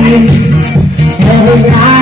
Every night.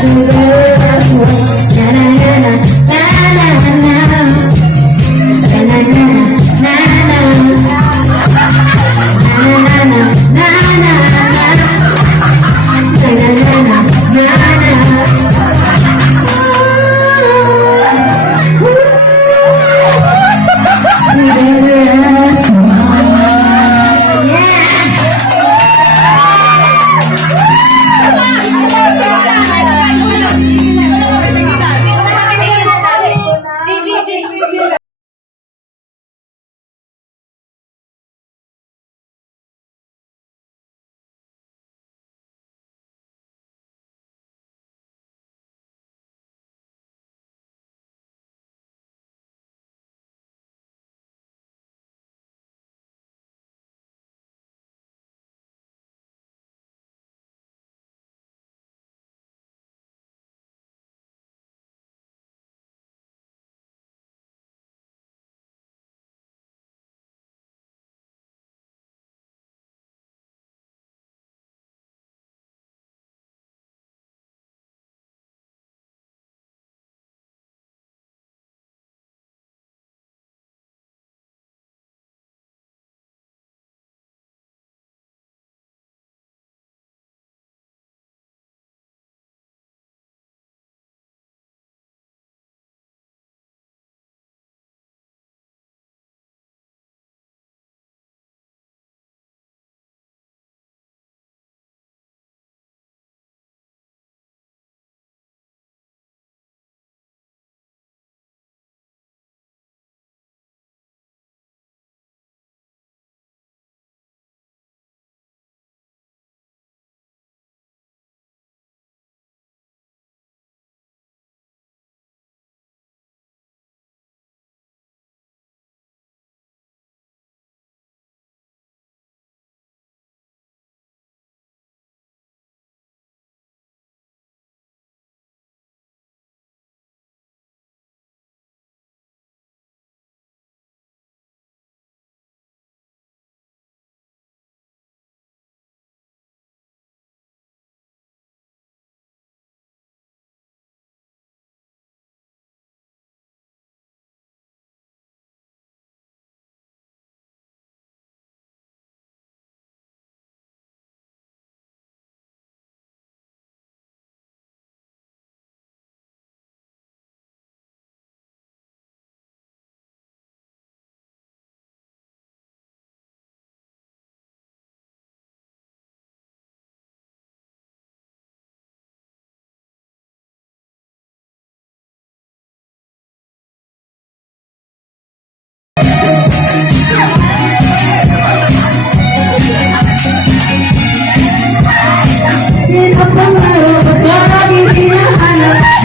to the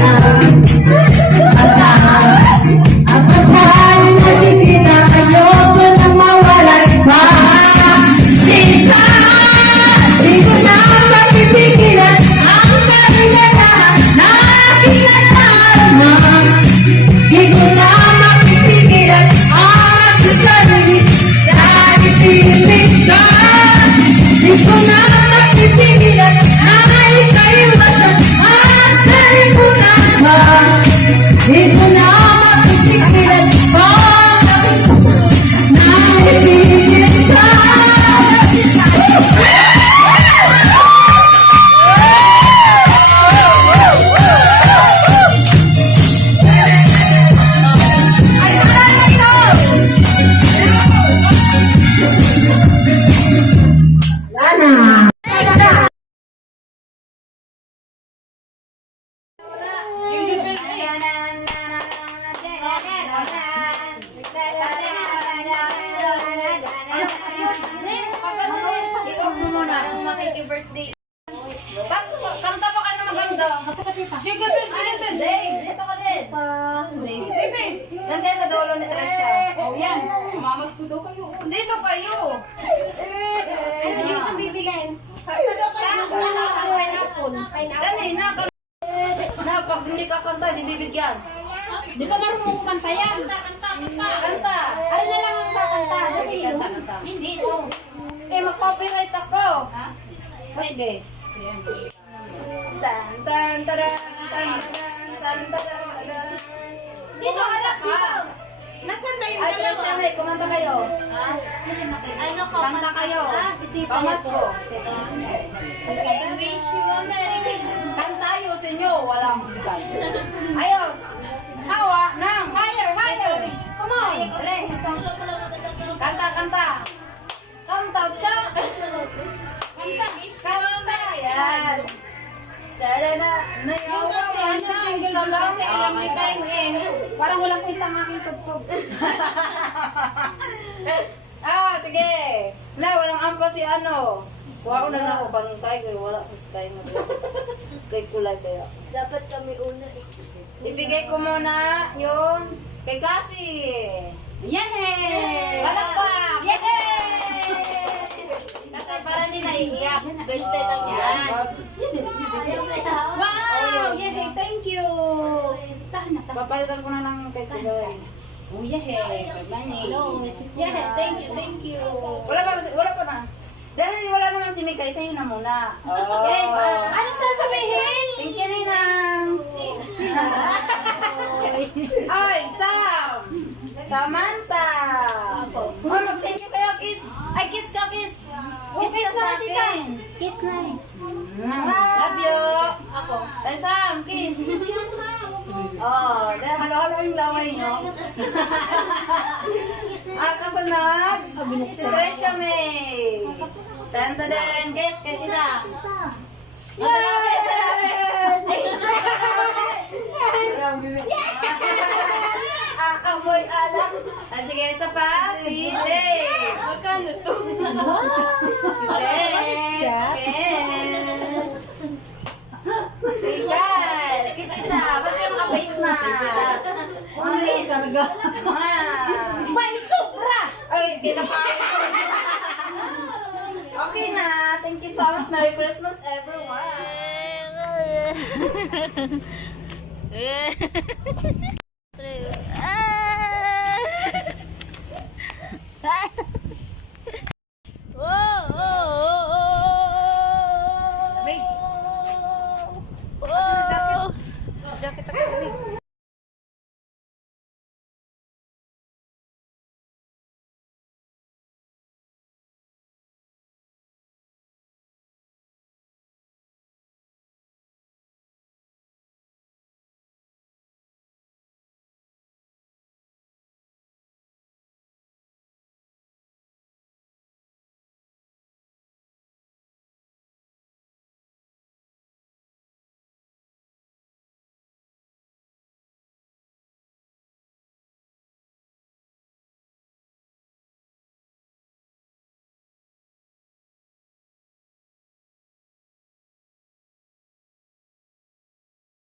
time. 你不 kayo na maganda. Jiggle. Dave, dito ka din. Dave, Ganda sa dulo ni Tresha. Oh, yan. Mamas ko daw kayo. Dito kayo. Ano yung sa bibilin? Dali, na, kan- na, pag hindi ka kanta, di bibigyan. Di ba marunong kumanta yan? Kanta. Ano na lang ang kakanta? Sige, kanta, kanta. Hindi, ito. Eh, mag-copyright ako. Sige. Tan, tan, taran, tan, taran, tan, taran, taran. Dito, anak, dito. Nasaan ba yung Ay, Tresha, may, kumanta kayo. Ano ko? Kanta kayo. Pamasko. Wish you a Merry Christmas. Kanta ayusin nyo, walang bigay. Ayos! Hawa ng... Higher, higher. Come on. Kanta, kanta. Kanta, siya. Kanta, kanta. Yan. Dala na. Nayawa na. Isa lang. Parang walang kwenta ang aking tugtog. Ah, sige. Na, walang ampa si ano. Kuha ko na lang ako bantay kaya wala sa sky mo. Kay kulay kaya. Dapat kami una eh. Ibigay ko muna yung kay Cassie. Yay! Palakpak! Yay! Kasi para hindi naiiyak. Bente lang yan. Wow! Yay! Thank you! Papalitan ko na ng kay Kulay. Oh, yay! Money. Yay! Thank you, thank you. Wala pa, wala pa na. Dahil wala naman si Mikay, sa'yo na muna. Oh. Anong sasabihin? Thank you, Ninang. Ay, Sam! Samantha! Ako. Oh, mag-thank you kayo, kiss. Ay, kiss ka, kiss. Kiss ka sa akin. Kiss na eh. Mm, Love you. Ako. Ay, Sam, kiss. Oh, halo-halo yung laway nyo. ah, kasunod. Si Tresha May. Tantadan. Guys, kay sila. Masalabi, masalabi. Ah, amoy alak. Ah, sige, isa pa. Si Dave. Magkano to? Si Dave. Yes. Si Gal. Kiss kita. Ba't kayo Mga kiss. Ah. May sobra! Ay, di na pa. Okay na. Thank you so much. Merry Christmas, everyone.